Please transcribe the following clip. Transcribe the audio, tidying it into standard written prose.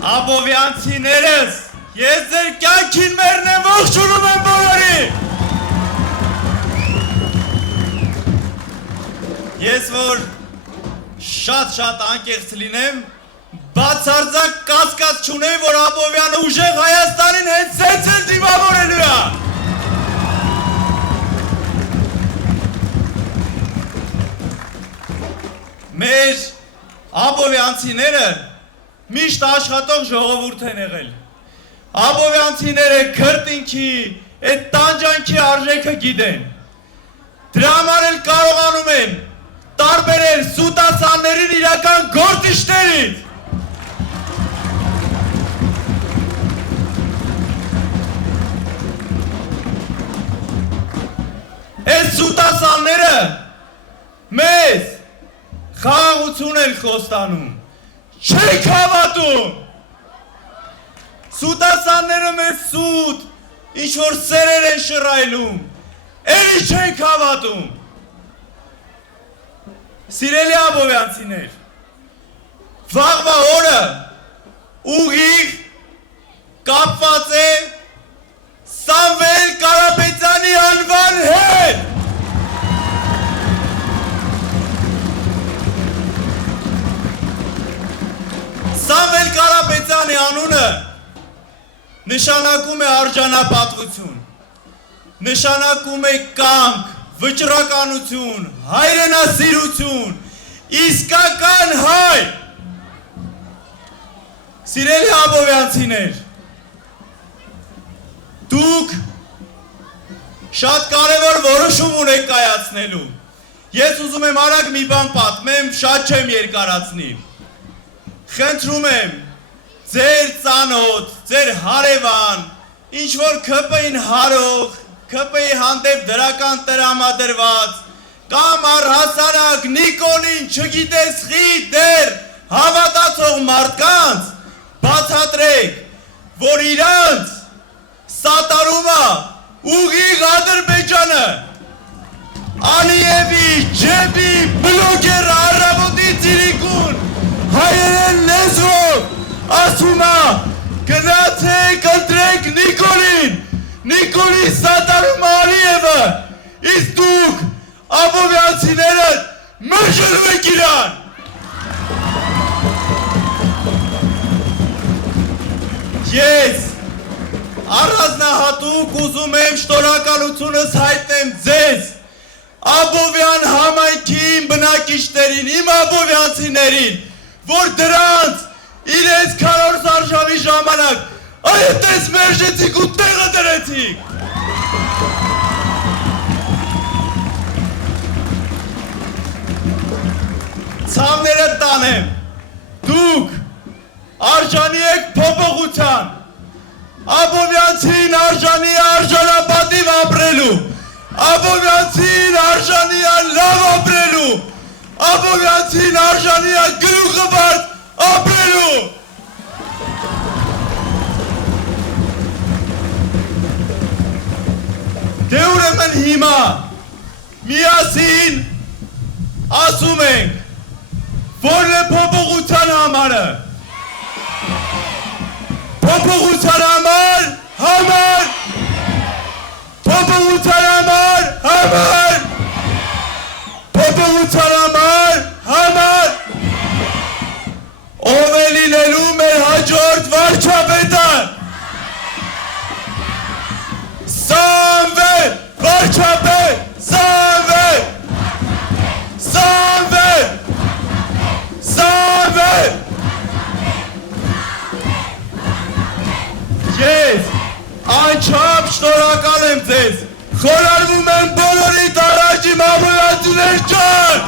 Աբովյանցիներս, ես ձեր կյանքին մերն եմ ողջունում եմ բոլորի։ Ես որ շատ անկեղծ լինեմ, բացարձակ կասկած չունեմ, որ Աբովյանը ուժեղ Հայաստանին հենց սենց էլ դիմավորելու է։ Մեր աբովյանցիները միշտ աշխատող ժողովուրդ են եղել։ Աբովյանցիները քրտինքի, այդ տանջանքի արժեքը գիտեն։ Դրա համար էլ կարողանում են տարբերել սուտասաններին իրական գործիչներից։ Այդ սուտասանները մեզ խաղաղություն են խոստանում, չենք հավատում։ Սուտասանները մեզ սուտ, ինչ-որ սերեր են շռայլում, էլի չենք հավատում։ Սիրելի աբովյանցիներ, վաղվա օրը ուղիղ կապված է Սամվել Կարապետյանի անվան հետ։ Սամվել Կարապետյանի անունը նշանակում է արժանապատվություն, նշանակում է կամք, վճռականություն, հայրենասիրություն, իսկական հայ։ Սիրելի աբովյանցիներ, դուք շատ կարևոր որոշում ունեք կայացնելու։ Ես ուզում եմ արագ մի բան պատմեմ, շատ չեմ երկարացնի։ Խնդրում եմ ձեր ծանոթ, ձեր հարևան, ինչ-որ ԿՊ-ին հարող, ԿՊ-ի հանդեպ դրական տրամադրված, կամ առհասարակ Նիկոլին չգիտես խի դեր հավատացող մարդկանց բացատրեք, որ իրանց սատարում է ուղիղ Ադրբեջանը, Ալիևի, Ջեբի, բլոգեր առավոտի ծիրիկուն, հայերեն լեզվով, ասում է, գնացեք ընտրեք Նիկոլին, Նիկոլի սատարում Ալիևը, իսկ դուք աբովյանցիները մերժելու եք իրան։ Ես առանձնահատուկ ուզում եմ շնորհակալությունս հայտնեմ ձեզ, Աբովյան համայնքի բնակիչներին, իմ աբովյանցիներին, որ դրանց իրենց քարորդ արժավի ժամանակ այդպես մերժեցիք ու տեղը դրեցիք։ Ցավները տանեմ, դուք արժանի եք փոփոխության, աբովյանցին արժանի է արժանապատիվ ապրելու, աբովյանցին արժանի է լավ ապրելու, աբովյանցին արժանի է գլուխը բարդ ապրելու։ Դե ուրեմն հիմա միասին ասում ենք, որն է փոփոխության համարը։ Փոփոխության համար, փոփոխության համար, փոփոխության համար, ով է լինելու մեր հաջորդ վարչապետը։ Սամվել վարչապետ, Սամվել, Սամվել, Սամվել։ Ես անչափ շնորհակալ եմ ձեզ, խորարվում եմ բոլորիդ առաջ իմ աբովյանցիներ ջան։